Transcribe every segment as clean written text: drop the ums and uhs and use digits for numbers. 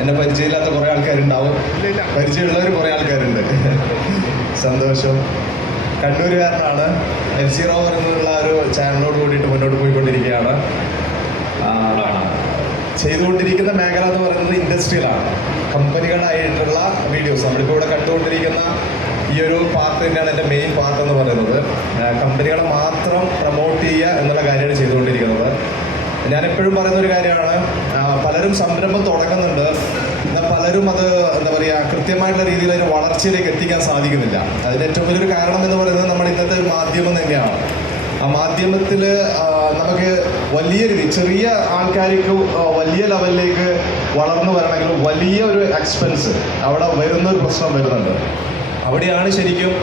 എന്നെ പരിചയമില്ലാത്ത കുറേ ആൾക്കാരുണ്ടാവും, പരിചയമുള്ളവർ കുറേ ആൾക്കാരുണ്ട്. സന്തോഷം. കണ്ണൂരുകാരനാണ്. FC റോവർ എന്നുള്ള ഒരു ചാനലിനോട് കൂടിയിട്ട് മുന്നോട്ട് പോയിക്കൊണ്ടിരിക്കുകയാണ്. ചെയ്തുകൊണ്ടിരിക്കുന്ന മേഖല എന്ന് പറയുന്നത് ഇൻഡസ്ട്രിയലാണ്. കമ്പനികളായിട്ടുള്ള വീഡിയോസ് നമ്മളിപ്പോൾ ഇവിടെ കണ്ടുകൊണ്ടിരിക്കുന്ന ഈ ഒരു പാർട്ട് തന്നെയാണ് എൻ്റെ മെയിൻ പാർട്ട് എന്ന് പറയുന്നത്. കമ്പനികളെ മാത്രം പ്രൊമോട്ട് ചെയ്യുക എന്നുള്ള കാര്യമാണ് ചെയ്തുകൊണ്ടിരിക്കുന്നത്. ഞാനെപ്പോഴും പറയുന്ന ഒരു കാര്യമാണ്, പലരും സംരംഭം തുടങ്ങുന്നുണ്ട്, എന്നാൽ പലരും അത് എന്താ പറയുക കൃത്യമായിട്ടുള്ള രീതിയിൽ അതിന് വളർച്ചയിലേക്ക് എത്തിക്കാൻ സാധിക്കുന്നില്ല. അതിൻ്റെ ഏറ്റവും വലിയൊരു കാരണം എന്ന് പറയുന്നത് നമ്മുടെ ഇന്നത്തെ ഒരു മാധ്യമം തന്നെയാണ്. ആ മാധ്യമത്തിൽ നമുക്ക് വലിയ രീതി ചെറിയ ആൾക്കാർക്ക് വലിയ ലെവലിലേക്ക് വളർന്നു വരണമെങ്കിൽ വലിയ ഒരു എക്സ്പെൻസ് അവിടെ വരുന്നൊരു പ്രശ്നം വരുന്നുണ്ട്. അവിടെയാണ് ശരിക്കും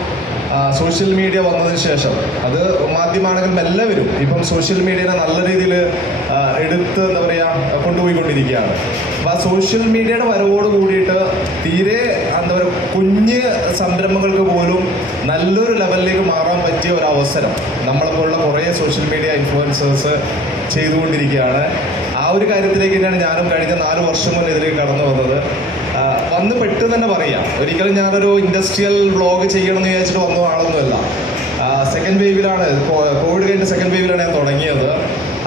സോഷ്യൽ മീഡിയ വന്നതിന് ശേഷം, അത് മാധ്യമമാണെങ്കിലും എല്ലാവരും ഇപ്പം സോഷ്യൽ മീഡിയനെ നല്ല രീതിയിൽ എടുത്ത് എന്താ പറയുക കൊണ്ടുപോയിക്കൊണ്ടിരിക്കുകയാണ്. അപ്പോൾ ആ സോഷ്യൽ മീഡിയയുടെ വരവോട് കൂടിയിട്ട് തീരെ എന്താ പറയുക കുഞ്ഞ് സംരംഭങ്ങൾക്ക് പോലും നല്ലൊരു ലെവലിലേക്ക് മാറാൻ പറ്റിയ ഒരു അവസരം നമ്മളെപ്പോലുള്ള കുറേ സോഷ്യൽ മീഡിയ ഇൻഫ്ലുവൻസേഴ്സ് ചെയ്തുകൊണ്ടിരിക്കുകയാണ്. ആ ഒരു കാര്യത്തിലേക്ക് തന്നെയാണ് ഞാനും കഴിഞ്ഞ 4 വർഷം മുന്നേ ഇതിലേക്ക് കടന്നു വന്നത്. വന്ന് പെട്ടെന്ന് തന്നെ പറയാം, ഒരിക്കലും ഞാനൊരു ഇൻഡസ്ട്രിയൽ വ്ളോഗ് ചെയ്യണമെന്ന് വിചാരിച്ചിട്ട് വന്ന ആളൊന്നുമല്ല. സെക്കൻഡ് വേവിലാണ്, കോവിഡ് കഴിഞ്ഞ സെക്കൻഡ് വേവിലാണ് ഞാൻ തുടങ്ങിയത്.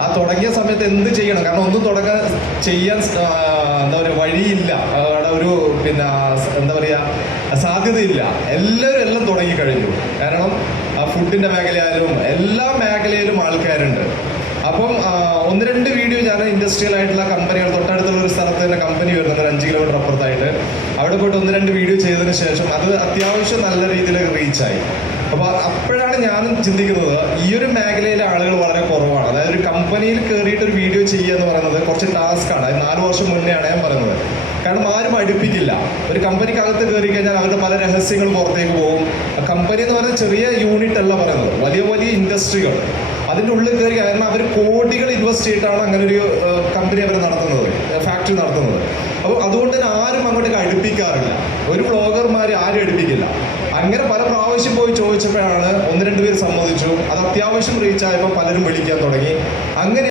ആ തുടങ്ങിയ സമയത്ത് എന്ത് ചെയ്യണം, കാരണം ഒന്നും ചെയ്യാൻ എന്താ പറയുക വഴിയില്ല, അവിടെ ഒരു പിന്നെ എന്താ പറയുക സാധ്യതയില്ല. എല്ലാവരും എല്ലാം തുടങ്ങിക്കഴിഞ്ഞു. കാരണം ഫുഡിൻ്റെ മേഖലയായാലും എല്ലാ മേഖലയിലും ആൾക്കാരുണ്ട്. അപ്പം 1-2 വീഡിയോ ഞാൻ ഇൻഡസ്ട്രിയൽ ആയിട്ടുള്ള കമ്പനികൾ തൊട്ടടുത്തുള്ള ഒരു സ്ഥലത്ത് തന്നെ കമ്പനി വരുന്നത് 5 കിലോമീറ്റർ അപ്പുറത്തായിട്ട്, അവിടെ പോയിട്ട് 1-2 വീഡിയോ ചെയ്തതിന് ശേഷം അത് അത്യാവശ്യം നല്ല രീതിയിൽ റീച്ചായി. അപ്പോൾ അപ്പോഴാണ് ഞാനും ചിന്തിക്കുന്നത്, ഈ ഒരു മേഖലയിലെ ആളുകൾ വളരെ കുറവാണ്. അതായത് ഒരു കമ്പനിയിൽ കയറിയിട്ട് ഒരു വീഡിയോ ചെയ്യുക എന്ന് പറയുന്നത് കുറച്ച് ടാസ്ക്കാണ്. അത് 4 വർഷം മുന്നെയാണ് ഞാൻ പറയുന്നത്. കാരണം ആരും അടുപ്പിക്കില്ല. ഒരു കമ്പനിക്കകത്ത് കയറി കഴിഞ്ഞാൽ അവരുടെ പല രഹസ്യങ്ങൾ പുറത്തേക്ക് പോകും. കമ്പനി എന്ന് പറയുന്നത് ചെറിയ യൂണിറ്റ് അല്ല പറയുന്നത്, വലിയ വലിയ ഇൻഡസ്ട്രികൾ അതിൻ്റെ ഉള്ളിൽ കയറി. കാരണം അവർ കോടികൾ ഇൻവെസ്റ്റ് ചെയ്തിട്ടാണ് അങ്ങനെ ഒരു കമ്പനി അവർ നടത്തുന്നത്, ഫാക്ടറി നടത്തുന്നത്. അപ്പോൾ അതുകൊണ്ട് തന്നെ ആരും അങ്ങോട്ടേക്ക് അടുപ്പിക്കാറില്ല. ഒരു വ്ളോഗർമാർ ആരും അടുപ്പിക്കില്ല. അങ്ങനെ പല പ്രാവശ്യം പോയി ചോദിച്ചപ്പോഴാണ് 1-2 പേര് സമ്മതിച്ചു. അത് അത്യാവശ്യം റീച്ചായപ്പോൾ പലരും വിളിക്കാൻ തുടങ്ങി. അങ്ങനെ